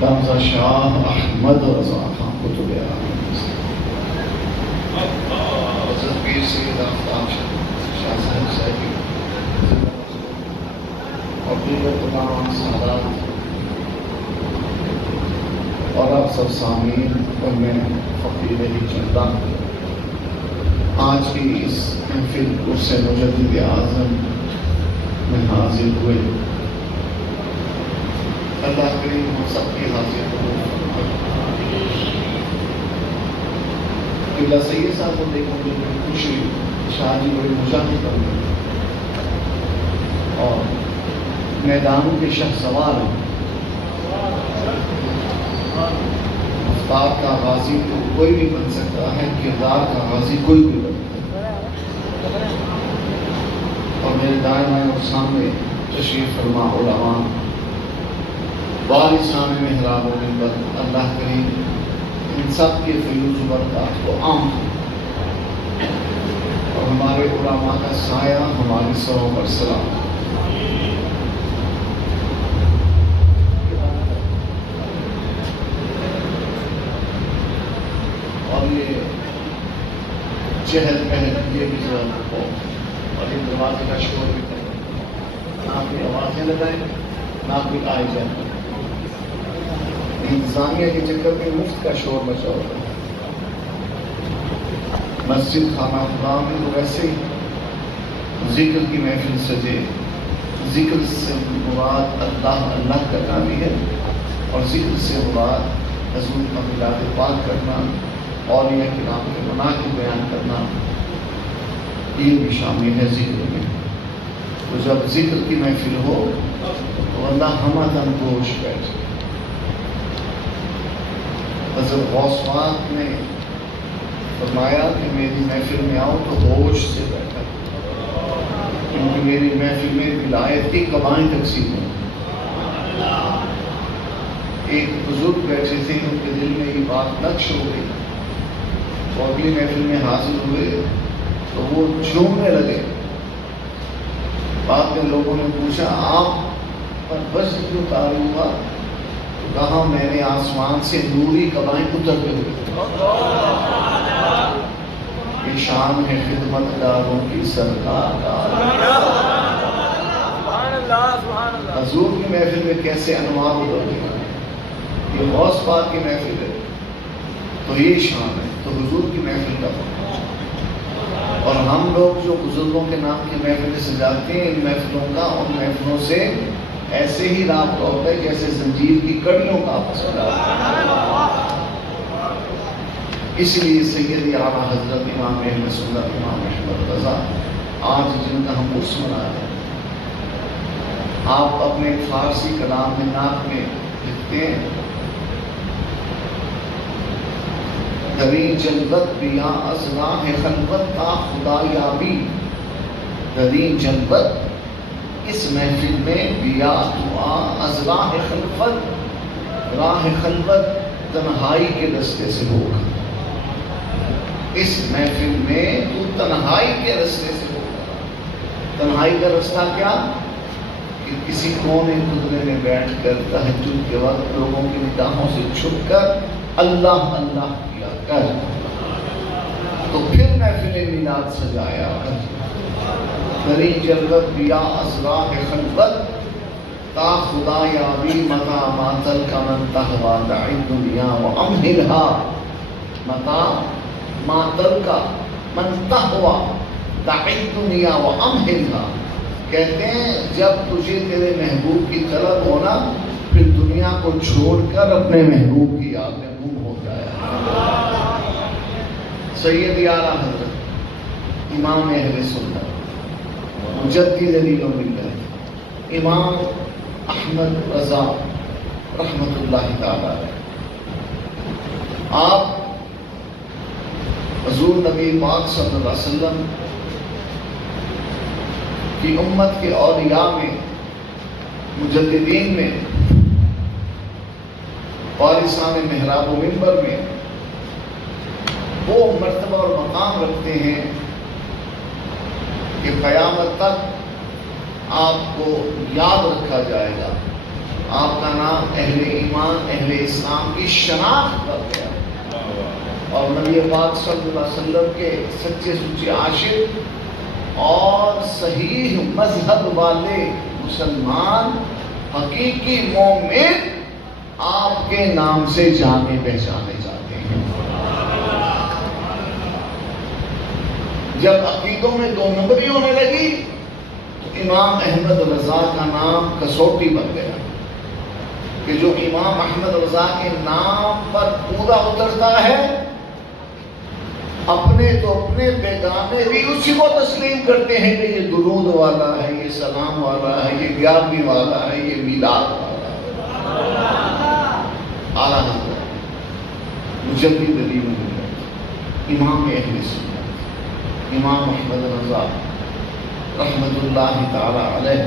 رمضا شاہ احمد رضا خان قطب حضرت پیر سید آفتاب شاہ صاحب صاحبی اور دیگر تمام سادات اور آپ سب سامعین اور میں فقیر علی چندہ آج کی اس محفل عرس مجدد اعظم میں حاضر ہوئے. اللہ کریم ہم سب کی حاضر قبلہ سید صاحب کو دیکھوں گے بڑی خوشی. شاہ جی بڑے مجاہد کرتے اور میدانوں کے شہ سوار ہیں. افطار کا غازی تو کوئی بھی بن سکتا ہے, کردار کا غازی کوئی بھی بن سکتا ہے. اور میرے دائیں بائیں اور سامنے تشریف فرما علماء وارثان محراب و منبر, اللہ کریم ان سب کے فیوز و برکات کو عام کرے اور ہمارے علماء کا سایہ ہمارے سروں پر سلام. اور یہ چہل پہل یہ بھی ضرورت ہو اور یہ دروازے کا شور بھی کریں, نہ کوئی آوازیں لگائیں نہ کوئی آئے جائیں. انتظامیہ کے چکر میں مفت کا شور مچا ہوتا ہے. مسجد خانہ خدا میں تو ویسے ہی ذکر کی محفل سجے. ذکر سے مراد اللہ اللہ کرنا بھی ہے اور ذکر سے مراد حضور کا میلاد پاک کرنا, اولیاء کرام کے مناقب بیان کرنا, یہ بھی شامل ہے ذکر میں. تو جب ذکر کی محفل ہو تو اللہ ہمہ گوش بیٹھے. حضرت غوث پاک نے فرمایا کہ میری محفل میں آؤ تو ہوش سے بیٹھا, کیونکہ میری محفل میں ولایت کی کمائیں تقسیم ہوں. ایک بزرگ بیٹھے تھے, ان کے دل میں یہ بات نقش ہو گئی, وہ اگلی محفل میں حاضر ہوئے تو وہ جھومنے لگے. بعد میں لوگوں نے پوچھا آپ پر بس کیوں تاری ہوا؟ کہاں میں نے آسمان سے نوری کمائیں اترتے ہوئے. یہ شان ہے خدمت داروں کی سرکار کا. حضور کی محفل میں کیسے انوار اترتے ہیں. یہ غوث پاک کی محفل ہے تو یہ شان ہے, تو حضور کی محفل کا فرق. اور ہم لوگ جو بزرگوں کے نام کی محفلیں سجاتے ہیں, ان محفلوں کا ان محفلوں سے ایسے ہی رابطہ ہوتا ہے جیسے زنجیر کی کڑیوں کا آپس میں رابطہ. اس لیے سیدی اعلیٰ حضرت امام اہل سنت امام احمد رضا آج جن کا ہم عرس منا رہے ہیں, آپ اپنے فارسی کلام میں نعت میں لکھتے ہیں دری جلوت بیا از راہ خلوت تا خدا یابی. دری جلوت اس محفل میں بیا دعا از راہ خلوت, راہ خلوت تنہائی کے رستے سے ہوگا. اس محفل میں تو تنہائی کے رستے سے ہوگا. تنہائی کا رستہ کیا کہ کسی کونے خدرے میں بیٹھ کر تہجد کے وقت لوگوں کی نگاہوں سے چھپ کر اللہ اللہ کیا کر, تو پھر محفل میلاد سجایا کر. دری جلوت بیا از راہ خلوت تا خدا یابی متا ماتل کا من تہوا دعی دنیا و امہلہا. متا ماتل کا من تہوا دعی دنیا و امہلہا. کہتے ہیں جب تجھے تیرے محبوب کی طلب ہونا پھر دنیا کو چھوڑ کر اپنے محبوب کی یاد میں گم ہو جایا. سید اعلیٰ حضرت امام اہل سنت مجدد دلیل و ملت امام احمد رضا رحمۃ اللہ تعالی علیہ, آپ حضور نبی پاک صلی اللہ علیہ وسلم کی امت کے اولیاء میں مجددین میں وارثان محراب و منبر میں وہ مرتبہ اور مقام رکھتے ہیں کہ قیامت تک آپ کو یاد رکھا جائے گا. آپ کا نام اہل ایمان اہل اسلام کی شناخت کر گیا، اور نبی پاک صلی اللہ علیہ وسلم کے سچے سچے عاشق اور صحیح مذہب والے مسلمان حقیقی مومن آپ کے نام سے جانے پہچانے جاتے ہیں۔ جب عقیدوں میں دو نمبری ہونے لگی تو امام احمد رضا کا نام کسوٹی بن گیا کہ جو امام احمد رضا کے نام پر پورا اترتا ہے، اپنے تو اپنے بیگانے بھی اسی کو تسلیم کرتے ہیں کہ یہ درود والا ہے، یہ سلام والا ہے، یہ گیارہویں والا ہے، یہ میلاد والا ہے۔ اعلیٰ حضرت مجدد علی ملت امام اہل سنت امام احمد رضا رحمت اللہ تعالی علیہ،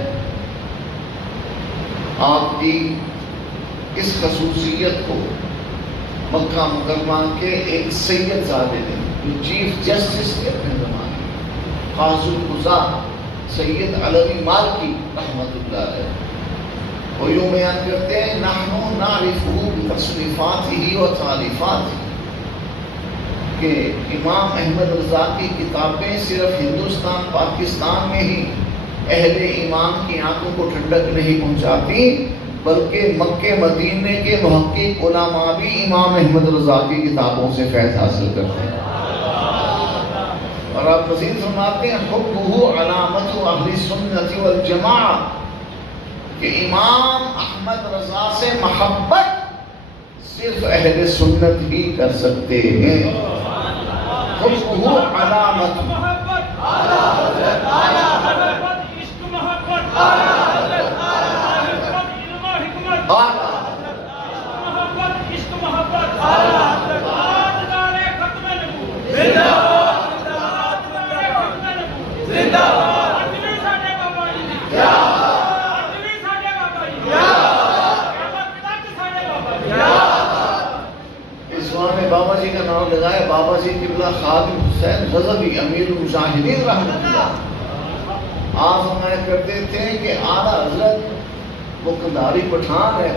آپ کی اس خصوصیت کو مکہ مکرمہ کے ایک سید زادے نے، جو چیف جسٹس تھے اپنے زمانے میں، قاضی القضاة سید علوی مالکی رحمت اللہ علیہ، وہ یوں بیان کرتے ہیں نحن نعرفہ بتصنیفاتہ و تعلیفاتہ، کہ امام احمد رضا کی کتابیں صرف ہندوستان پاکستان میں ہی اہل ایمان کی آنکھوں کو ٹھنڈک نہیں پہنچاتی، بلکہ مکہ مدینے کے محقق علماء بھی امام احمد رضا کی کتابوں سے فیض حاصل کرتے ہیں۔ اور آپ مزید فرماتے ہیں حبہ علامت اہل سنت والجماعہ، کہ امام احمد رضا سے محبت صرف اہل سنت ہی کر سکتے ہیں۔ حبہ علامت بابا جی کا نام لگایا، بابا جی قبلہ خادم حسین غزنوی امیر المجاہدین رحمۃ اللہ، آپ فرمایا کرتے تھے کہ اعلیٰ حضرت وہ قندھاری پٹھان ہے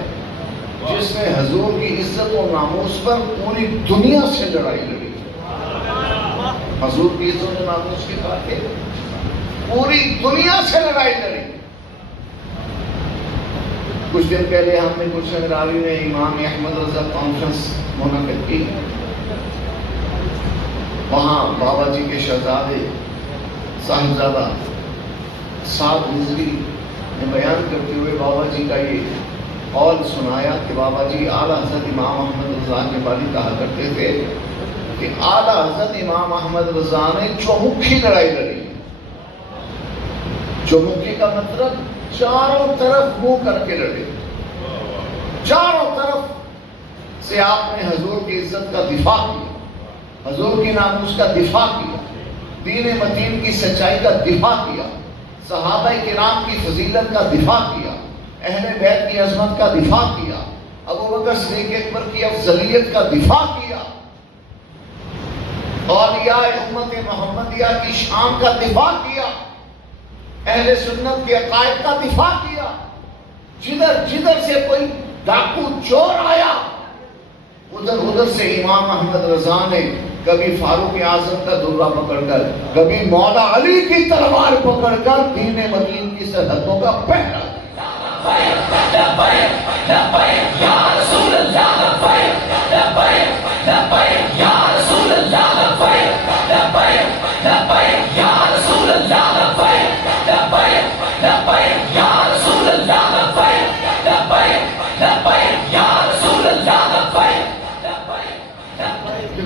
جس نے حضور کی عزت و ناموس پر پوری دنیا سے لڑائی لڑی، حضور کی عزت و ناموس کے خاطر پوری دنیا سے لڑائی لڑی۔ کچھ دن پہلے ہم نے گلشن راوی میں امام احمد رضا کانفرنس منعقد کی، وہاں بابا جی کے شہزادے صاحبزادہ سعد رضوی نے بیان کرتے ہوئے بابا جی کا یہ قول سنایا کہ بابا جی اعلیٰ حضرت امام احمد رضا کے بارے کہا کرتے تھے کہ اعلیٰ حضرت امام احمد رضا نے چومکھی لڑائی لڑی۔ چومکھی کا مطلب چاروں طرف منہ کر کے لڑے، چاروں طرف سے آپ نے حضور کی عزت کا دفاع کیا، حضور کی ناموس کا دفاع کیا، دین متین کی سچائی کا دفاع کیا، صحابہ کرام کی فضیلت کا دفاع کیا، اہل بیت کی عظمت کا دفاع کیا، ابو بکر صدیق اکبر کی افضلیت کا دفاع کیا، اولیاء امت محمدیہ کی شان کا دفاع کیا، اہل سنت کے عقائد کا دفاع کیا۔ جدھر جدھر سے کوئی ڈاکو چور آیا ادھر سے امام احمد رضا نے کبھی فاروق اعظم کا درہ پکڑ کر، کبھی مولا علی کی تلوار پکڑ کر دین مدین کی سرحدوں کا پہرا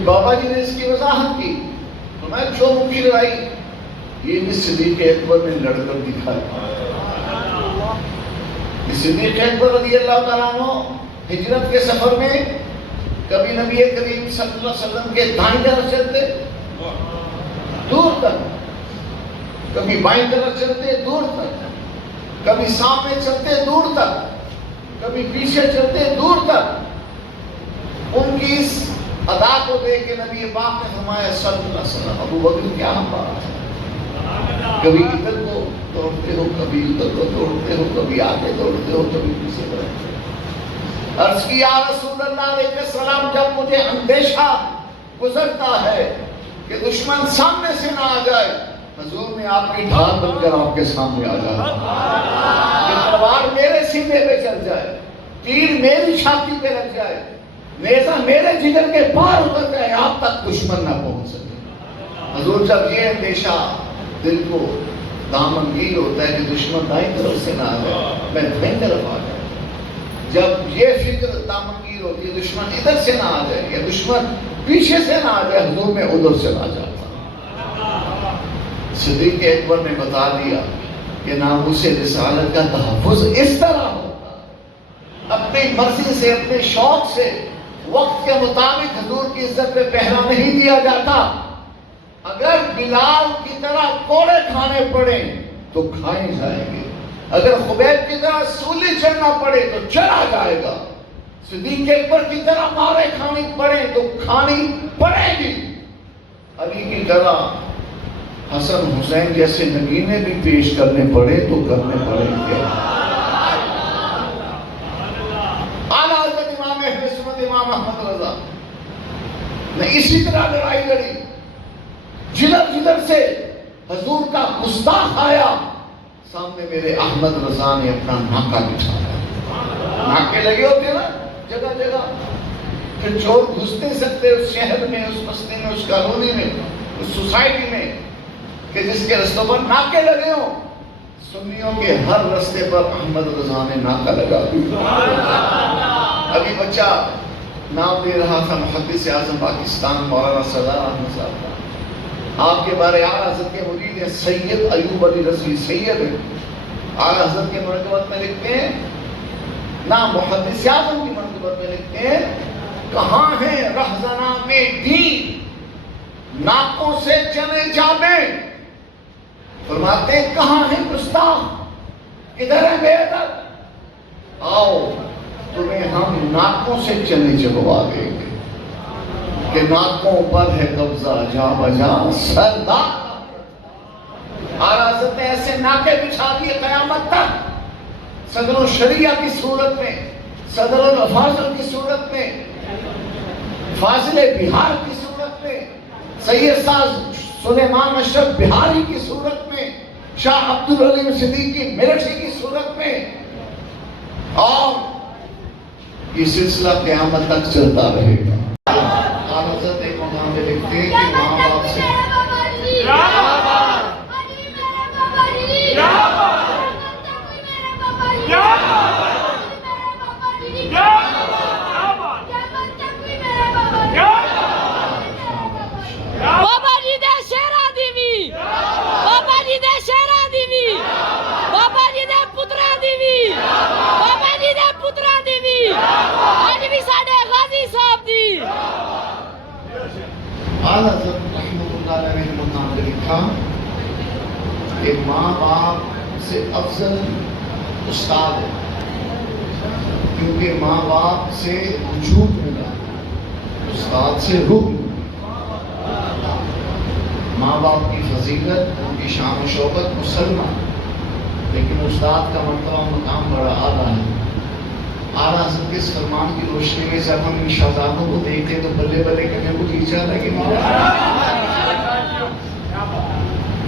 بابا جی نے اس کی وضاحت کی، تو میں چومکھی لڑائی یہ بھی صدیق اکبر نے لڑ کر دکھایا۔ صدیق اکبر رضی اللہ تعالیٰ عنہ ہجرت کے سفر میں کبھی نبی کریم صلی اللہ علیہ وسلم کے دائیں طرف چلتے دور تک، کبھی بائیں طرف چلتے دور تک، کبھی سامنے چلتے دور تک، کبھی پیچھے چلتے دور تک۔ ان کی اس ادا کو دیکھ کے نبی پاک نے فرمایا صلی اللہ علیہ وسلم ابو بکر کیا بات ہے، کبھی ادھر کو توڑتے ہو، کبھی ادھر کو توڑتے ہو، کبھی آگے توڑتے ہو، کبھی پیچھے توڑتے ہو۔ عرض کی یا رسول اللہ علیہ السلام، جب مجھے اندیشہ گزرتا ہے کہ دشمن سامنے سے نہ آ جائے، حضور میں آپ کی ڈھال بن کر آپ کے سامنے آ جاتا کہ تلوار میرے سینے پہ چل جائے، تیر میری چھاتی پہ لگ جائے، نیزہ میرے جگر کے پار اتر جائے، آپ تک دشمن نہ پہنچ سکے۔ حضور جب یہ اندیشہ دل کو دامنگیر ہوتا ہے کہ دشمن دائیں طرف سے نہ آ جائے، میں دائیں طرف آ جائے، جب یہ فکر دامنگیر ہوتی ہے دشمن ادھر سے نہ آ جائے یا دشمن پیچھے سے نہ آ جائے، حضور میں ادھر سے نہ جاتا۔ صدیق اکبر نے بتا دیا کہ ناموس رسالت کا تحفظ اس طرح ہوتا ہے، اپنی مرضی سے، اپنے شوق سے، وقت کے مطابق حضور کی عزت پہ پہرا نہیں دیا جاتا۔ اگر بلال کی طرح کوڑے کھانے پڑے تو کھائے جائیں گے، اگر خبیب کی طرح سولی چڑھنا پڑے تو چڑھا جائے گا، صدیق اکبر کی طرح مارے کھانی پڑے تو کھانی پڑے گی، علی کی طرح حسن حسین جیسے نگینے بھی پیش کرنے پڑے تو کرنے پڑیں گے۔ اعلیٰ حضرت امام اہل سنت امام احمد رضا نے اسی طرح لڑائی لڑی، جدھر جدھر سے حضور کا گستاخ آیا، سامنے میرے احمد رضا نے اپنا ناکہ بچھایا۔ ناکے لگے ہوتے نا جگہ جگہ، پھر چور گھس نہیں سکتے اس شہر میں، اس بستی میں، اس کالونی میں، اس سوسائٹی میں کہ جس کے رستوں پر ناکے لگے ہوں۔ سنیوں کے ہر رستے پر احمد رضا نے ناکہ لگا دیا۔ ابھی بچہ نام دے رہا تھا محدث اعظم پاکستان مولانا سردار احمد صاحب کا، آپ کے بارے اعلیٰ حضرت کے مرید ہیں سید ایوب علی رضوی، سید ہیں، اعلیٰ حضرت کے منقبت میں لکھتے ہیں، نام محدث اعظم کی منقبت میں لکھتے ہیں، کہاں ہیں رہزنام دین ناکوں سے چنے جانے، فرماتے ہیں کہاں ہیں گستاخ، کدھر ہے بے ادب، آؤ تمہیں ہم ناکوں سے چنے چبوا دیں گے کہ ناکوں پر ہے قبضہ جا بجا سردار۔ اعلیٰ حضرت نے ایسے ناکے بچھا دیے قیامت تک، صدر الشریعہ کی صورت میں، صدر الافاضل کی صورت میں، فاضل بہار کی صورت میں، سید ساز سلیمان اشرف بہاری کی صورت میں، شاہ عبدالعلیم صدیقی میرٹھی کی صورت میں، اور یہ سلسلہ قیامت تک چلتا رہے گا۔ حضرت ایک مقام میں لکھتے ہیں کہ ماں باپ سے اعلیٰ حضرت رحمۃ اللہ علیہ نے مقام میں لکھا کہ ماں باپ سے افضل استاد ہے، کیونکہ ماں باپ سے وجود ملا، استاد سے روح ملا۔ ماں باپ کی فضیلت، ان کی شان و شوکت مسلمہ، لیکن استاد کا مرتبہ مقام بڑا اعلیٰ ہے۔ اعلیٰ حضرت کے اس فرمان کی روشنی میں جب ہم ان شہزادوں کو دیکھتے تو بلے بلے کرنے کو جی چاہتا ہے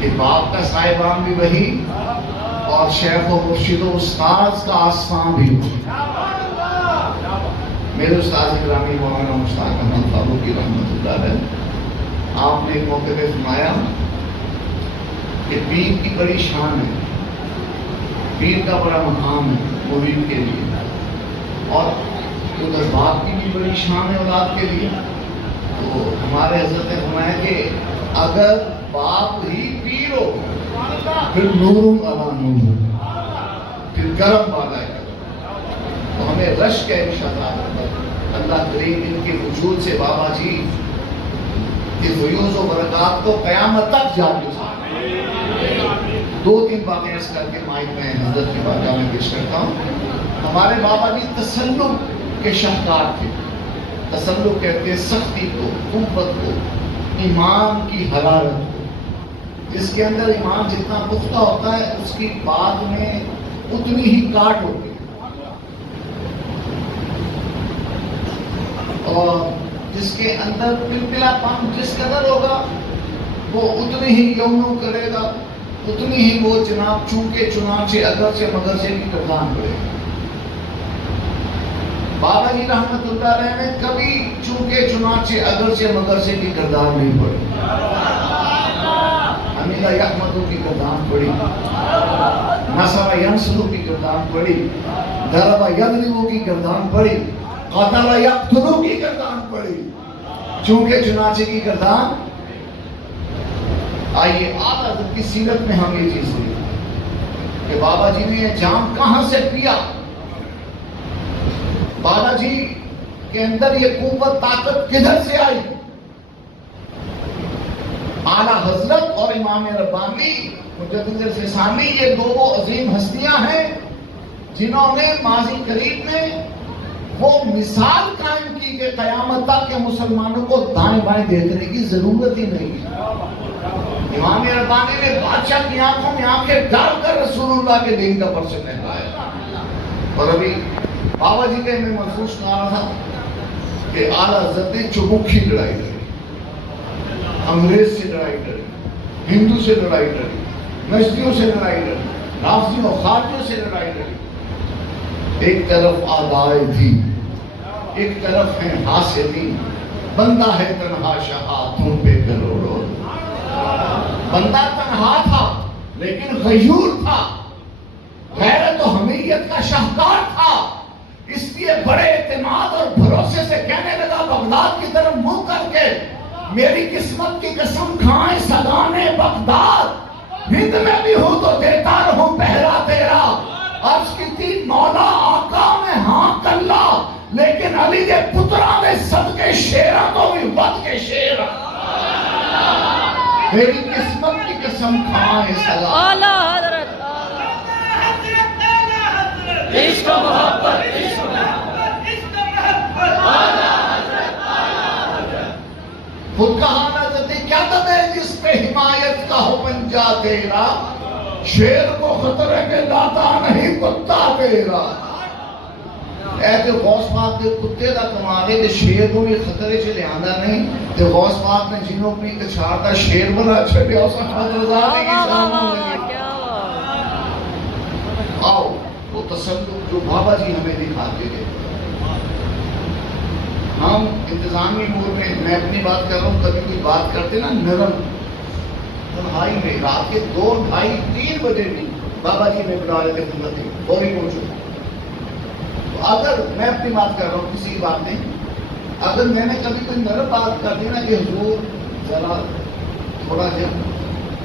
کہ باپ کا صاحبان بھی وہی اور شیخ و مرشد و استاذ کا آسمان بھی وہی۔ میرے استاد گرامی مولانا مشتاق احمد فاروقی رحمۃ اللہ علیہ، آپ نے ایک موقع پہ فرمایا کہ پیر کی بڑی شان ہے، پیر کا بڑا مقام ہے مرید کے لیے، اور ادھر باپ کی بھی بڑی شان ہے اولاد کے لیے۔ تو ہمارے حضرت نے فرمایا کہ اگر باپ ہی پیر ہو پھر نور علی نور، پھر کرم والا ہے، تو ہمیں رشک ہے انشاءاللہ اللہ کریم ان کے وجود سے بابا جی کے فیوز و برکات کو قیامت تک جاری رکھیں۔ دو تین باتیں عرض کر کے مائک میں حضرت کی بارگاہ میں پیش کرتا ہوں۔ ہمارے بابا جی تسلق کے شاہکار تھے۔ تسلق کہتے ہیں سختی کو، قوت کو، ایمان کی حرارت کو۔ جس کے اندر ایمان جتنا پختہ ہوتا ہے اس کی بعد میں اتنی ہی کاٹ ہوتی ہے، اور جس کے اندر پلپلا پن جس قدر ہوگا وہ اتنی ہی یوں کرے گا، اتنی ہی وہ جناب چونکہ چنانچہ اگر سے مگر سے بھی کردان کرے گا۔ بابا جی رحمت اللہ علیہ نے کبھی چونکہ چنانچہ اگر سے مگر سے کی کردار نہیں پڑی، حمیدہ یحمدو کی کردار پڑی، نصر ینصرو کی کردار پڑی، ضرب یضرب کی کردار پڑی، قتل یقتلو کی کردار پڑی، چونکہ چنانچہ کی کردار۔ آئیے اعلیٰ حضرت کی سیرت میں ہم یہ چیز دیکھیں کہ بابا جی نے یہ جام کہاں سے پیا، بابا جی کے اندر یہ قوت طاقت کدھر سے آئی۔ اعلیٰ حضرت اور امام ربانی مجدد الفسانی یہ دو عظیم ہستیاں ہیں جنہوں نے ماضی قریب میں وہ مثال قائم کی کہ قیامت تک کے مسلمانوں کو دائیں بائیں دیکھنے کی ضرورت ہی نہیں ہے۔ امام ربانی نے بادشاہ کی آنکھوں میں آنکھیں ڈال کر رسول اللہ کے دین کا پرچم لہرایا، اور ابھی بابا جی کے میں محسوس کر رہا تھا کہ اعلیٰ حضرت نے چبوکھی لڑائی لڑی، انگریز سے لڑائی لڑی، ہندو سے لڑائی لڑی، نجدیوں سے لڑائی لڑی، رافضیوں خارجیوں سے لڑائی لڑی۔ ایک طرف آدائے تھی، ایک طرف ہیں حاسدین، بندہ ہے تنہا شہادتوں پہ کروڑوں۔ بندہ تنہا تھا لیکن غیور تھا، غیرت و حمیت کا شاہکار تھا، اس لیے بڑے اعتماد اور بھروسے سے کہنے لگا بغداد کی طرف منہ کر کے، میری قسمت کی قسم کھائیں سگانے بغداد، ہند میں بھی ہوں تو دیتا رہوں پہرا تیرا۔ عرض کی تھی مولا آقا میں ہاں کلا، لیکن علی دے پترہ میں صدقے شیرہ تو بھی ود کے شیرہ، میری قسمت کی قسم کھائیں سگانے۔ اعلیٰ حضرت عشق و محبت، عشق و محبت، عشق و محبت، اعلیٰ حضرت، اعلیٰ حضرت۔ خود کہا حضرت کیا دم ہے جس پہ حمایت کا ہو پنجا تیرا، شیر کو خطرے کے لاتا نہیں کتا تیرا۔ اے تے غوث پاک دے کتے دا کمالے دے شیر کو بھی خطرے سے لے آندہ نہیں، تے غوث پاک نے جنہوں بھی کچھارتا شیر بنا چھڑے اور سحمد رضا نے کی شاموں لگی۔ آؤ وہ تصدق جو بابا جی ہمیں دکھاتے تھے، ہم انتظامی امور میں اپنی بات کر رہا ہوں، کبھی کوئی بات کرتے نا نرم تنہائی میں رات کے 2, 2:30, 3 بجے بھی بابا جی میں بلا رہے تھے خدمت میں فوری پہنچو۔ تو اگر میں اپنی بات کر رہا ہوں کسی بات نہیں، اگر میں نے کبھی کوئی نرم بات کر دی نا کہ حضور ذرا تھوڑا جب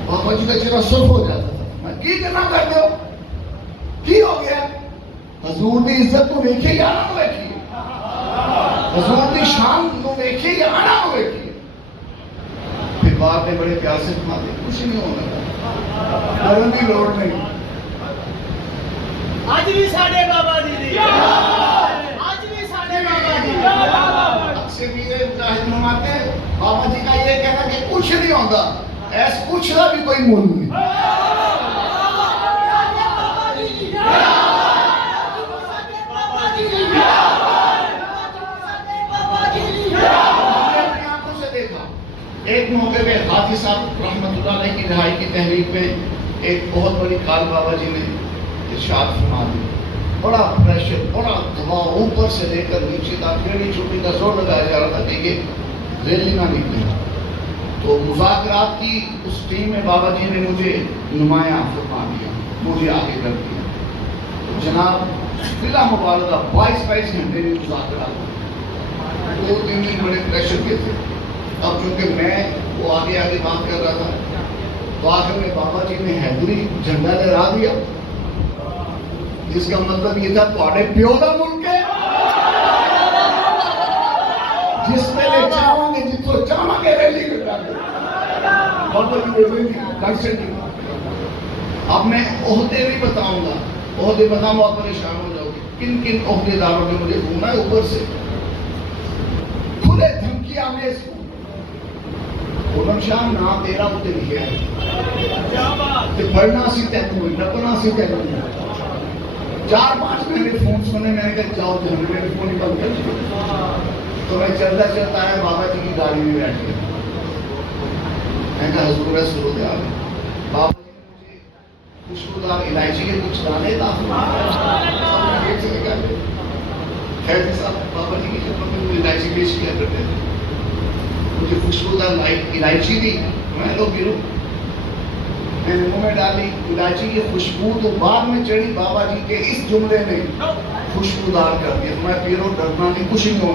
بابا جی کا چہرہ سرخ ہو جاتا تھا، میں کی کرنا کر دو کی ہو گیا، حضور دی عزت کو دیکھے یا نہ دیکھیے، حضور دی شان کو دیکھیے یا نہ دیکھیے۔ پھر بات میں بڑے پیار سے فرماتے کچھ نہیں ہونا تھا، ڈرنے کی لوڑ نہیں۔ آج بھی ساڑھے بابا جی دی، آج بھی ساڑھے بابا جی دی۔ اکثر میرے مجاہد فرماتے ہیں بابا جی کا یہ کہنا کہ کچھ نہیں ہوتا، ایسا کچھ کا بھی کوئی مول نہیں۔ ایک موقع پہ حاجی صاحب رحمت اللہ علیہ کی رہائی کی تحریک میں ایک بہت بڑی کال بابا جی نے ارشاد فرما دی، بڑا پریشر، بڑا دباؤ اوپر سے لے کر نیچے تک ٹیڑھی چھٹی کا زور لگایا جا رہا تھا کہ یہ ریلی نہ نکلے۔ تو مذاکرات کی اس ٹیم میں بابا جی نے مجھے نمایاں فرما دیا، مجھے آگے کر دیا۔ تو جناب بلا مبالغہ 22 گھنٹے میں مذاکرات، 2-3 دن بڑے پریشر کے تھے۔ اب چونکہ میں وہ آگے بات کر رہا تھا تو آخر میں بابا جی نے حیدری جھنڈا لہرا دیا، جس کا مطلب یہ تھا تھوڑے پیو دا ملک ہے، جس میں لے چاہوں گے جتوں چاہوں گے ریلی کرتا گے۔ بابا جی نے ریلی کر سے نہیں، اب میں عہدے بھی بتاؤں گا، عہدے بتاؤں آپ پریشان ہو جاؤ گے، کن کن عہدے داروں نے مجھے گھومنا ہے اوپر سے کھلے دھمکیاں میں اس کو غلام شاہ نا تیرا اتنے لکھا ہے کہ پڑھنا سی تینوں نپنا سی تینوں 4-5 مہینے فون سنے میں نے کہا جاؤ تو ہمیں میرے فون ہی بند کر دیا تو میں چلتا چلتا ہے بابا جی کی گاڑی میں بیٹھ گیا میں کہا حضور ہے سرود آگے بابا جی نے مجھے خوشبودار الائچی کے کچھ دانے تھا خیر صاحب بابا جی کی خدمت میں الائچی پیش کیا کرتے تھے مجھے خوشبودار الائچی دی میں لو پیرو میں نے منہ میں ڈالی الائچی کی خوشبو تو بعد میں چڑھی بابا جی کے اس جملے نے خوشبودار کر دیا میں پیرو ڈرنا نہیں کچھ نہیں ہوں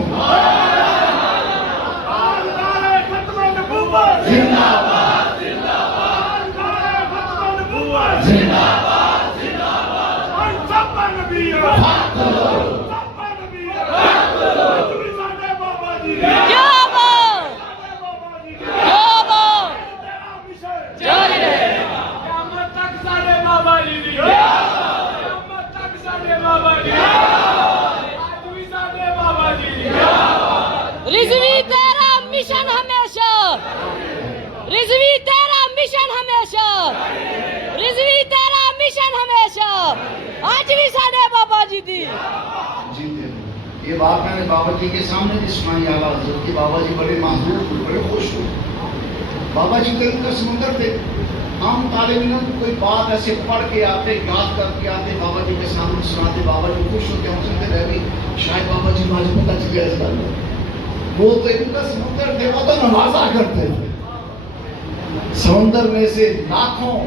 رضوی تیرا مشن ہمیشہ رضوی تیرا مشن ہمیشہ رضوی تیرا مشن ہمیشہ آج بھی ساڈے بابا جی دی یہ بات میں نے بابا جی کے سامنے بھی سنائی اعلیٰ حضرت کہ بابا جی بڑے محظوظ ہوئے بڑے خوش ہوئے بابا جی دل کا سمندر تھے ہم طالب علم کوئی بات ایسے پڑھ کے آتے یاد کر کے آتے بابا جی کے سامنے سناتے بابا جی خوش ہوتے ہم سنتے رہ گئی شاید بابا جی مجھے پتہ چل گیا اس بات وہ تو ان کا سمندر تھے وہ تو نوازا کرتے تھے سمندر میں سے لاکھوں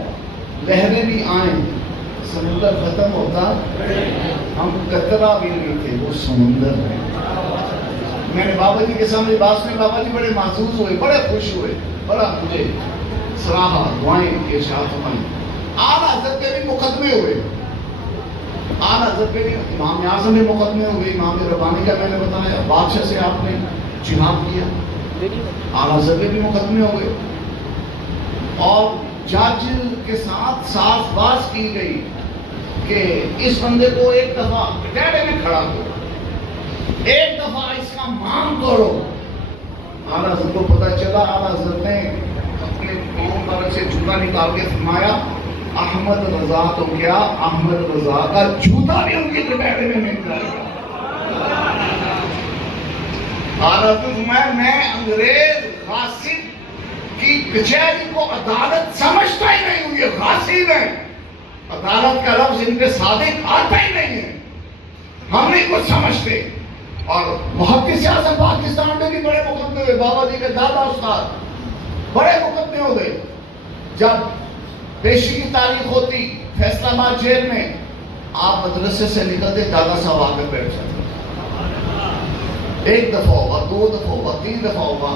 لہریں بھی آئیں سمندر ختم ہوتا ہم قطرہ بھی نہیں تھے وہ سمندر میں میں نے بابا جی کے سامنے بات میں بابا جی بڑے محظوظ ہوئے بڑے خوش ہوئے بڑا مجھے سراہا دعائیں کے ساتھ ہمیں اعلیٰ حضرت کے بھی مقدمے ہوئے اعلیٰ حضرت کے بھی امام اعظم میں مقدمے ہوئے امام ربانی کا میں نے بتایا بادشاہ سے آپ نے جہاد کیا اعلیٰ حضرت کے بھی مقدمے ہوئے اور جج کے ساتھ ساز باز کی گئی کہ اس بندے کو ایک دفعہ ڈیڑے میں کھڑا کرو ایک دفعہ اس کا مان کرو اعلیٰ حضرت کو پتہ چلا اعلیٰ حضرت نے اپنے پاؤں پر سے جوتا نکال کے فرمایا احمد رضا تو کیا احمد رضا کا جوتا بھی ان کی ڈیڑے میں نہیں جائے گا اعلیٰ حضرت میں انگریز غاصب کی کچہری کو عدالت سمجھتا ہی نہیں ہوں یہ غاصب ہے عدالت کا لفظ ان کے صادق آتا ہی نہیں ہے ہم نہیں کچھ سمجھتے اور محدث اعظم پاکستان میں بھی بڑے مقدمے ہوئے بابا جی کے دادا استاد بڑے مقدمے ہو گئے جب پیشی کی تاریخ ہوتی فیصلہ آباد جیل میں آپ مدرسے سے نکلتے دادا صاحب آ کر بیٹھ جاتے ایک دفعہ ہوگا 2 دفعہ ہوگا 3 دفعہ ہوگا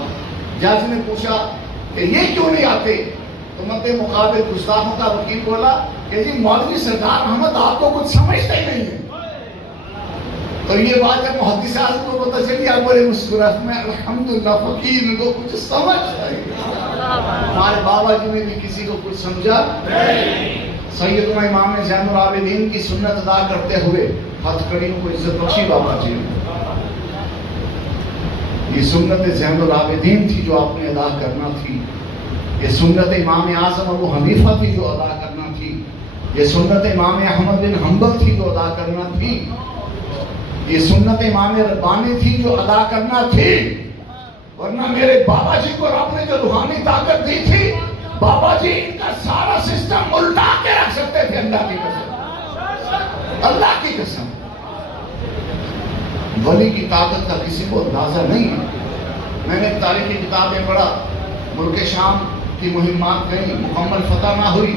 جج نے پوچھا کہ یہ کیوں نہیں آتے تو مد مقابل گستاخوں کا وکیل بولا کہ جی مولوی سردار احمد آپ کو کچھ سمجھتا ہی نہیں ہے تو یہ بات جب محدث اعظم کو پتہ چلی آپ بڑے مسکراہٹ میں الحمدللہ فقیر نے تو کچھ سمجھتا ہی ہمارے بابا جی نے بھی کسی کو کچھ سمجھا سیدنا امام زین العابدین کی سنت ادا کرتے ہوئے ہتھ کڑیوں کو عزت بخشی بابا جی نے یہ سنت زین العابدین تھی جو آپ نے ادا کرنا تھی یہ سنت امام اعظم ابو حنیفہ تھی جو ادا کرنا تھی یہ سنت امام احمد بن حنبل تھی جو ادا کرنا تھی یہ سنت امام ربانی تھی جو ادا کرنا تھی ورنہ میرے بابا جی کو رب نے جو روحانی طاقت دی تھی بابا جی ان کا سارا سسٹم الٹا کے رکھ سکتے تھے اللہ کی قسم اللہ کی قسم ولی کی طاقت کا کسی کو اندازہ نہیں ہے میں نے تاریخی کتابیں پڑھا ملک شام کی مہمات گئی مکمل فتح نہ ہوئی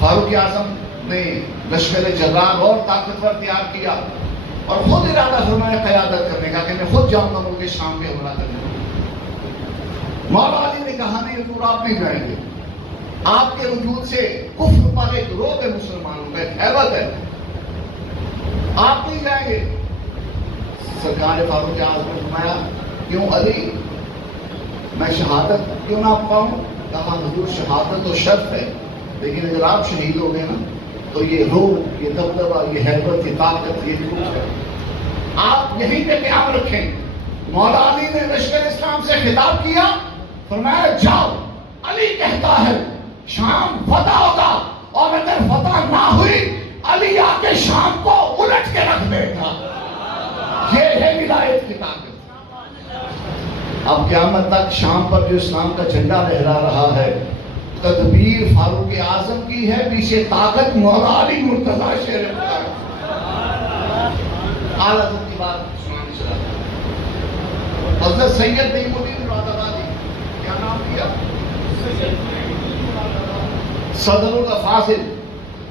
فاروق اعظم نے لشکر جرار اور طاقتور تیار کیا اور خود ارادہ فرمایا قیادت کرنے کا کہ میں خود جاؤں گا ملک شام پہ حملہ کرنے مولا علی نے کہا نہیں حضور آپ نہیں جائیں گے آپ کے وجود سے کفر پر ایک روب ہے مسلمانوں کا ایک ہیبت ہے آپ نہیں جائیں گے سرکار فاروق اعظم نے فرمایا کیوں علی میں شہادت کیوں نہ پاؤں کہا حضور شہادت تو شرط ہے لیکن اگر آپ شہید ہو گئے نا تو یہ روح یہ دبدبہ یہ حیبت یہ طاقت یہ کچھ ہے آپ یہیں پہ قیام رکھیں مولا علی نے لشکر اسلام سے خطاب کیا فرمایا جاؤ، علی کہتا ہے شام فتح ہوگا، اور اگر فتح نہ ہوئی علی آ کے شام کو الٹ کے رکھ دے گا۔ یہ ہے ولایت کی طاقت۔ اب قیامت تک شام پر جو اسلام کا جھنڈا لہرا رہا ہے، تدبیر فاروق اعظم کی ہے، پیچھے طاقت مولا علی مرتضی شیر خدا کی۔ اعلیٰ حضرت کی بات سنانے چلا تھا، حضرت سید نعیم الدین مراد آبادی، کیا نام کیا؟ صدر الافاضل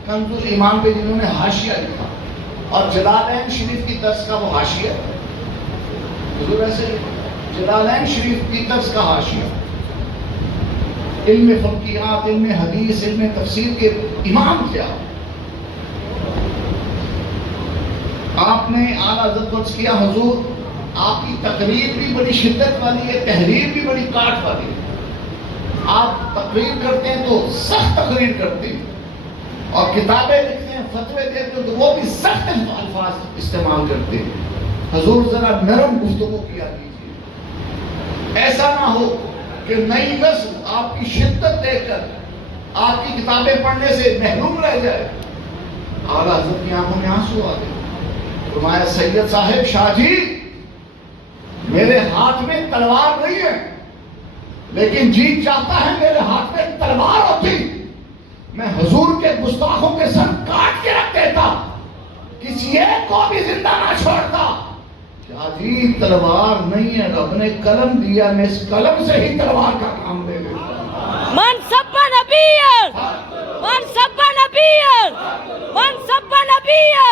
کنز الایمان پہ جنہوں نے حاشیہ لکھا، اور جلالین شریف کی طرز کا وہ حاشیہ، حضور ایسے جلالین شریف کی طرز کا حاشیہ، علم فلکیات، علم حدیث، علم تفسیر کے امام تھے آپ نے اعلیٰ حضرت کو عرض کیا حضور آپ کی تقریر بھی بڑی شدت والی ہے، تحریر بھی بڑی کاٹ والی ہے، آپ تقریر کرتے ہیں تو سخت تقریر کرتے ہیں، اور کتابیں لکھتے ہیں، فتوے دیتے ہیں تو وہ بھی سخت الفاظ استعمال کرتے ہیں، حضور ذرا نرم گفتگو کیا کیجیے، ایسا نہ ہو کہ نئی نسل آپ کی شدت دیکھ کر آپ کی کتابیں پڑھنے سے محروم رہ جائے۔ اعلیٰ حضرت کی آنکھوں میں آنسو آ گئے، فرمایا سید صاحب شاہ جی میرے ہاتھ میں تلوار نہیں ہے، لیکن جی چاہتا ہے میرے ہاتھ میں تلوار ہوتی، میں حضور کے گستاخوں کے سر کاٹ کے رکھ دیتا، کسی ایک کو بھی زندہ نہ چھوڑتا۔ کیا جی تلوار نہیں ہے، رب نے قلم دیا، میں اس قلم سے ہی تلوار کا کام لے لیتا۔ من سب نبیًا، من سب نبیًا، من سب نبیًا،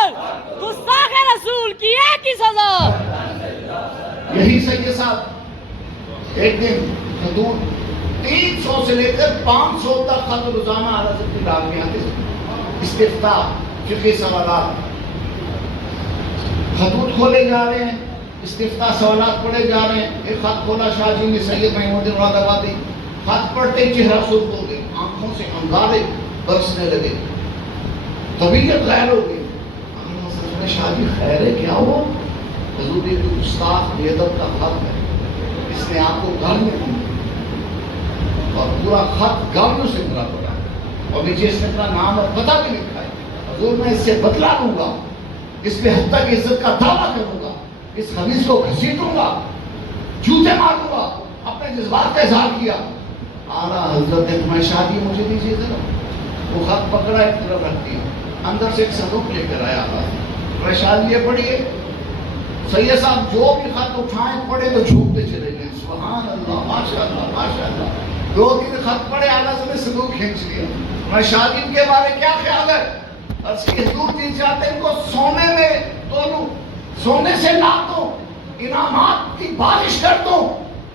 گستاخ رسول کی ایک ہی سزا۔ یہی سید صاحب ایک دن حدود 300 سے لے کر 500 تک خط روزانہ اعلیٰ حضرت کی ڈال میں آتے تھے، استفتاء، فقہی سوالات، خطوط کھولے جا رہے ہیں، استفتاء سوالات پڑھے جا رہے ہیں۔ ایک خط کھولا شاہ جی نے، سید نعیم الدین مراد آبادی، خط پڑھتے ہی چہرہ سرخ ہو گئے، آنکھوں سے انگارے برسنے لگے، طبیعت غیر ہو گئی۔ شاہ جی خیر ہے کیا ہوا؟ حضور ایک گستاخ بے ادب کا خط ہے، اس نے آپ کو گالیاں دی اور پورا خط گالیوں سے بھرا پڑا، اور نیچے اس نے اپنا نام اور پتہ بھی لکھا ہے، حضور میں اس سے بدلا لوں گا، اس پہ حد تک عزت کا دعویٰ کروں گا، اس حدیث کو گھسیٹوں گا، جوتے ماروں گا، اپنے جذبات کا اظہار کیا۔ اعلیٰ حضرت نے فرمایا شاہ جی مجھے دیجیے ذرا، وہ خط پکڑا ایک طرف رکھ دیا، اندر سے ایک صندوق لے کر آیا شاہ جی یہ پڑھیے، سید صاحب جو بھی خط اٹھائیں پڑھے تو جھومتے چلے گئے، سبحان اللہ، ماشاء اللہ، ماشاء اللہ۔ 2-3 خط پڑھے، اعلیٰ سے نے صندوق کھینچ لیا۔ میں شاہ جی کے بارے کیا خیال ہے؟ عرض کی حضور جی چاہتے ان کو سونے میں تولوں، سونے سے لا دوں، انعامات کی بارش کر دوں،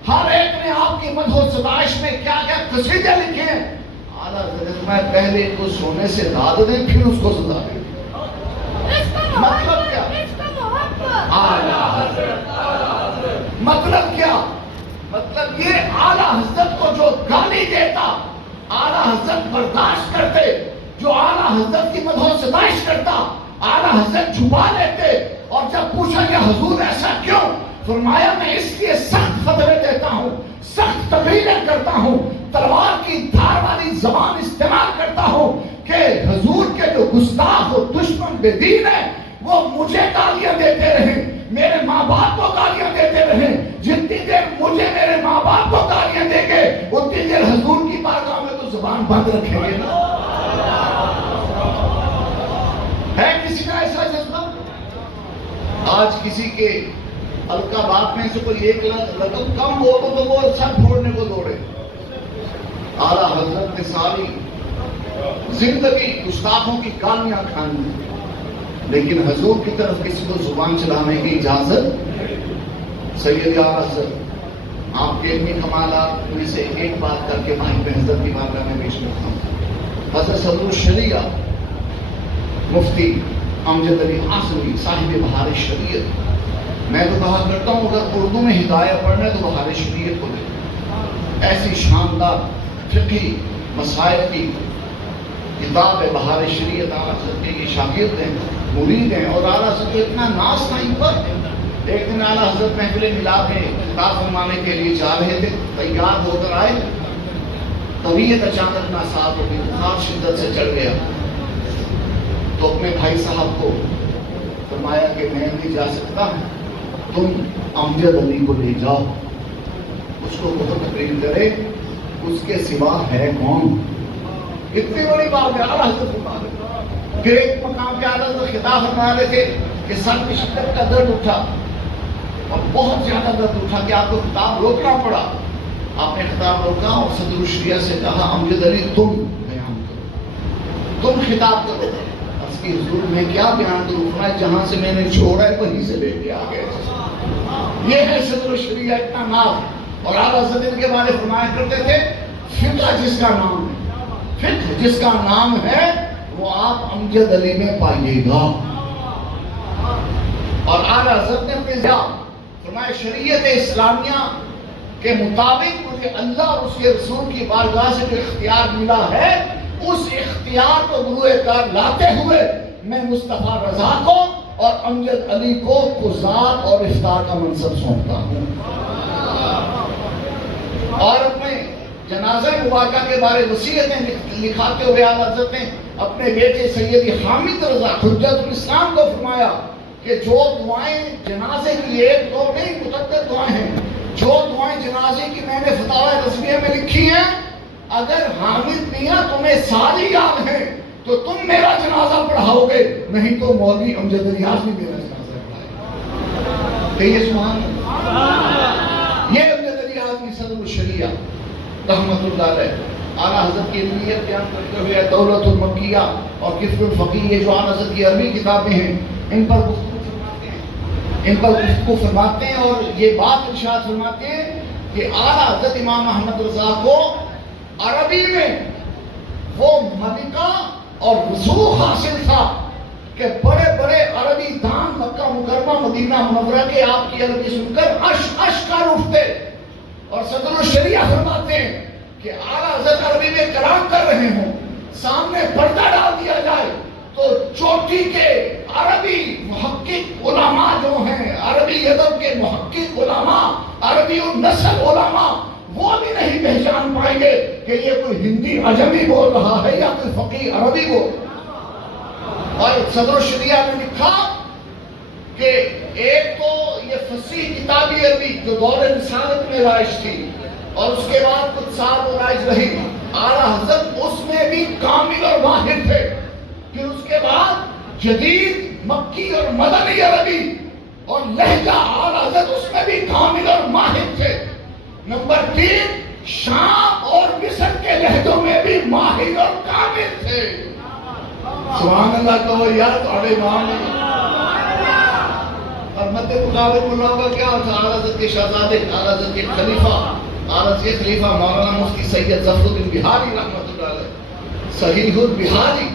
ہر ایک نے آپ کی مدح و ستائش میں کیا کیا قصیدے لکھے ہیں۔ اعلیٰ حضرت میں پہلے کو سونے سے لا دیں پھر اس کو سزا دیں۔ مطلب کیا؟ مطلب کیا؟ مطلب یہ اعلیٰ حضرت کو جو گالی دیتا اعلیٰ حضرت برداشت کرتے، جو اعلیٰ حضرت کی مدح و ستائش کرتا اعلیٰ حضرت چھپا لیتے، اور جب پوچھا کہ حضور ایسا کیوں؟ فرمایا میں اس لیے سخت فتوے دیتا ہوں، سخت تقریریں کرتا ہوں، تلوار کی دھار والی زبان استعمال کرتا ہوں کہ حضور کے جو گستاخ و دشمن بے دین ہیں وہ مجھے گالیاں دیتے رہیں، میرے ماں باپ کو گالیاں دیتے رہیں، جتنی دیر مجھے میرے ماں باپ کو گالیاں دیں گے اتنی دیر حضور کی بارگاہ میں تو زبان بند رکھیں گے نا۔ ہے کسی کا ایسا جذبہ؟ آج کسی کے القا باپ میں سے کوئی ایک رقم کم ہو تو وہ سب پھوڑنے کو دوڑے۔ اعلیٰ حضرت نے ساری زندگی گستاخوں کی گالیاں کھانی، لیکن حضور کی طرف کسی کو زبان چلانے کی اجازت۔ سید اعلیٰ حضرت آپ کے علمی کمالات میں سے ایک بات کر کے ماہی پہ حضرت کی بارگاہ میں پیش کرتا ہوں۔ حضرت صدر الشریعہ مفتی امجد علی عاصمی صاحب بہار شریعت، میں تو کہا کرتا ہوں اگر اردو میں ہدایہ پڑھنا ہے تو بہار شریعت کو دے، ایسی شاندار فقہی مسائل کی کتاب ہے بہار شریعت۔ اعلیٰ حضرت کے شاگرد ہیں، مرید ہیں، اور اعلیٰ حضرت اتنا ناز تھا ان پر ایک دن اعلیٰ حضرت محفل ملاد میں خطاب فرمانے کے لیے جا رہے تھے، تیار ہو کر آئے، طبیعت اچانک ناساز ہو گئی، بخار شدت سے چڑھ گیا، تو اپنے بھائی صاحب کو فرمایا کہ میں نہیں جا سکتا، تم امجد علی کو لے جاؤ، اس کو بہت تقریر کرے، اس کے سوا ہے کون؟ اتنی بڑی بات ہے اعلیٰ حضرت فرما رہے۔ پھر ایک مقام پہ اعلیٰ حضرت خطاب فرما رہے تھے کہ سر میں شدت کا درد اٹھا اور بہت زیادہ درد اٹھا کہ آپ کو خطاب روکنا پڑا۔ آپ نے خطاب روکا اور صدر الشریعہ سے کہا امجد علی تم بیان کرو، تم خطاب کرو۔ اس کی حضور میں کیا بیان کروں؟ فرمایا جہاں سے میں نے چھوڑا ہے وہیں سے لے کے آ گئے۔ یہ ہے صدر الشریعہ، اتنا نام۔ اور اعلیٰ حضرت کے بارے فرمایا کرتے تھے فقہ جس کا نام ہے، فقہ جس کا نام ہے وہ آپ امجد علی میں پائیے گا۔ اور اعلیٰ حضرت نے اپنے فرمایا شریعت اسلامیہ کے مطابق مجھے اللہ اور اس کے رسول کی بارگاہ سے جو اختیار ملا ہے، اس اختیار کو گروہ کار لاتے ہوئے میں مصطفیٰ رضا کو اور امجد علی کو قضات اور افطار کا منصب سونپتا ہوں۔ اور اپنے جنازہ مبارکہ کے بارے وصیتیں لکھاتے ہوئے اعلیٰ حضرت نے اپنے بیٹے سیدی حامد رضا حجت الاسلام کو فرمایا کہ جو دعائیں جنازے کی، ایک دو نہیں متعدد دعائیں ہیں، جو دعائیں جنازے کی میں نے فتاوی رضویہ میں لکھی ہیں، اگر حامد میاں تمہیں ساری یاد ہیں تو تم میرا جنازہ پڑھاؤ گے، نہیں تو مولوی امجد علی اعظمی میرا جنازہ پڑھائے۔ کہیے سبحان اللہ۔ یہ امجد علی اعظمی صدر الشریعہ رحمت اللہ علیہ اعلیٰ حضرت کی علمیت بیان کرتے ہوئے دولت المکیہ اور کفر الفقیہ، یہ جو اعلیٰ حضرت کی عربی کتابیں ہیں، ان پر گفتگو فرماتے ہیں اور یہ بات ارشاد فرماتے ہیں کہ اعلیٰ حضرت امام احمد رضا کو عربی میں وہ ملکہ اور رسوخ حاصل تھا کہ بڑے بڑے عربی دان مکہ مکرمہ مدینہ منورہ کے آپ کی عربی سن کر اش کر اٹھتے۔ اور صدر الشریعہ فرماتے ہیں کہ اعلیٰ حضرت عربی میں کلام کر رہے ہوں، سامنے پردہ ڈال دیا جائے تو چوٹی کے عربی محقق علماء جو ہیں، عربی ادب کے محقق علماء، عربی النسل علماء، وہ بھی نہیں پہچان پائیں گے کہ یہ کوئی ہندی عجمی بول رہا ہے یا کوئی فقیہ عربی بول رہا ہے۔ اور صدر الشریعہ نے لکھا کہ ایک تو یہ فصیح کتابی عربی جو دور رسالت میں رائج تھی اور اس کے بعد کچھ سال وہ رائج رہی، اعلیٰ حضرت اس میں بھی کامل اور ماہر تھے۔ پھر اس کے بعد جدید مکی اور مدنی عربی اور لہجہ اعلیٰ حضرت اس میں بھی کامل اور ماہر تھے۔ نمبر 3 شام اور مصر کے لہجوں میں بھی ماہر اور کامل تھے۔ سبحان اللہ کہو یار توڑے امام۔ اور مد مقابل ملاؤں کا کیا تھا؟ اعلیٰ حضرت کے شہزادے، اعلیٰ حضرت کے خلیفہ، اعلیٰ حضرت کے خلیفہ مولانا مفتی سید ظفر الدین بہاری رحمۃ اللہ علیہ، صحیح البہاری،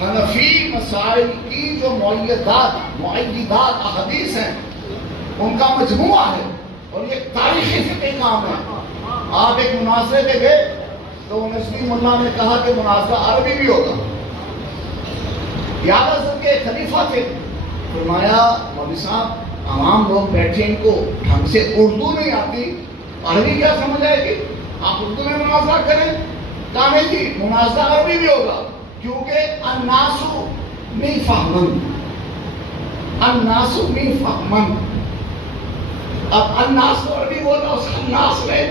حنفی مسائل کی جو معیدات احادیث ہیں ان کا مجموعہ ہے اور یہ تاریخی فقہ کام ہے۔ آپ ایک مناظرے پہ گئے تو نسبی ملا نے کہا کہ مناظرہ عربی بھی ہوگا۔ اعلیٰ حضرت کے خلیفہ تھے، فرمایا مولوی صاحب عوام لوگ بیٹھے ان کو ڈھنگ سے اردو نہیں آتی، عربی کیا سمجھ آئے گی، آپ اردو میں مناظرہ کریں؟ کہا نہیں جی مناظرہ عربی بھی ہوگا، کیونکہ الناسو من فہمن، الناسو من فہمن۔ اب الناس کو عربی بولا، اس الناس میں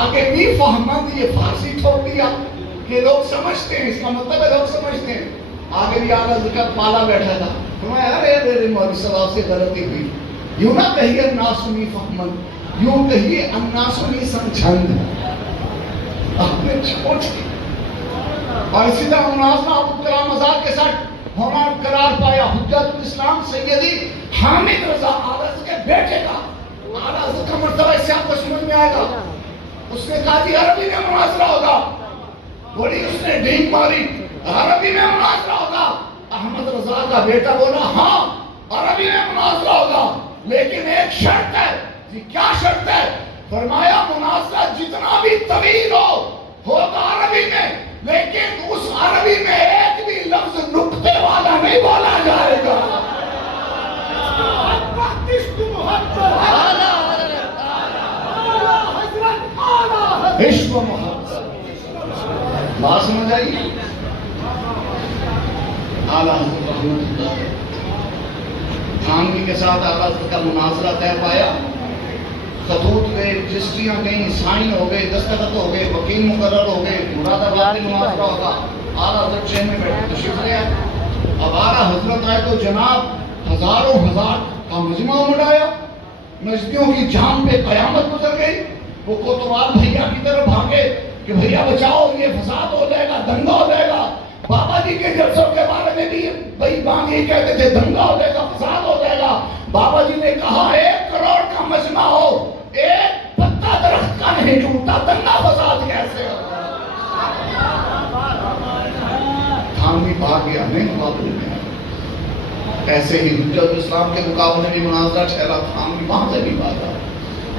آگے من فہمن یہ فارسی چھوڑ دیا کہ لوگ سمجھتے ہیں، اس کا مطلب ہے لوگ سمجھتے ہیں۔ آگے بھی اعلیٰ حضرت کا پالا بیٹھا تھا، فرمایا ارے مولوی صاحب سے غلطی ہوئی، یوں نہ کہیے الناس من فہمن، یوں کہیے الناس من سمجھن۔ آپ نے چھوڑ دی اور اسی طرح مناظرہ ابو کلام آزاد کے ساتھ ہونا قرار پایا۔ حجت الاسلام سیدی حامد رضا اعلیٰ حضرت کے بیٹے کا، اعلیٰ حضرت کا مرتبہ اس سے آپ کو سمجھ میں آئے گا۔ اس نے کہا جی عربی میں مناظرہ ہوگا، بڑی اس نے ڈینگ ماری، عربی میں مناظرہ ہوگا۔ احمد رضا کا بیٹا بولا ہاں عربی میں مناظرہ ہوگا، لیکن ایک شرط ہے۔ جی کیا شرط ہے؟ فرمایا مناظرہ جتنا بھی طویل ہوگا عربی میں، لیکن اس عربی میں ایک بھی لفظ نقطے والا نہیں بولا جائے گا۔ عشق محبت اعلیٰ حضرت اعلیٰ حضرت اعلیٰ حضرت عشق و محبت بات سمجھ آئی؟ اعلیٰ حضرت رحمۃ اللہ تھانوی کے ساتھ اعلیٰ حضرت کا مناظرہ طے پایا، خطوط پہ رجسٹریاں کہیں سائن ہو گئے، دستخط ہو گئے، وکیل مقرر ہو گئے، مراد آباد میں مناظرہ ہوگا، اعلیٰ حضرت چین میں بیٹھے تشریف لے آئے۔ اب اعلیٰ حضرت آئے تو جناب ہزاروں ہزار کا مجمع امڑایا، نجدیوں کی جان پہ قیامت گزر گئی۔ وہ کوتوال بھیا کی طرف بھاگے کہ بھیا بچاؤ، یہ فساد ہو جائے گا، دنگا ہو جائے گا۔ بابا جی کے جلسوں کے بارے میں بھی بھائی بانگ یہ کہتے تھے دنگا ہو جائے گا، فساد ہو جائے گا۔ بابا جی نے کہا 1 کروڑ کا مجمع ہو، ایک پتا درخت کا نہیں ٹوٹتا، دنگا فساد کیسے ہوگا؟ تھانوی بھاگ گیا، نہیں مقابلے میں آیا۔ ایسے ہی حجت اسلام کے مقابلے میں مناظرہ ٹھہرا، تھانوی وہاں سے بھی بھاگا۔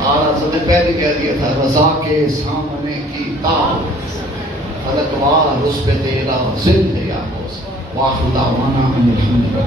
اعلیٰ حضرت نے پہلے کہہ دیا تھا رضا کے سامنے کی تاب، فلک وار اس پہ تیرا ذل ہے یا واخر دعوانا ان الحمد للہ۔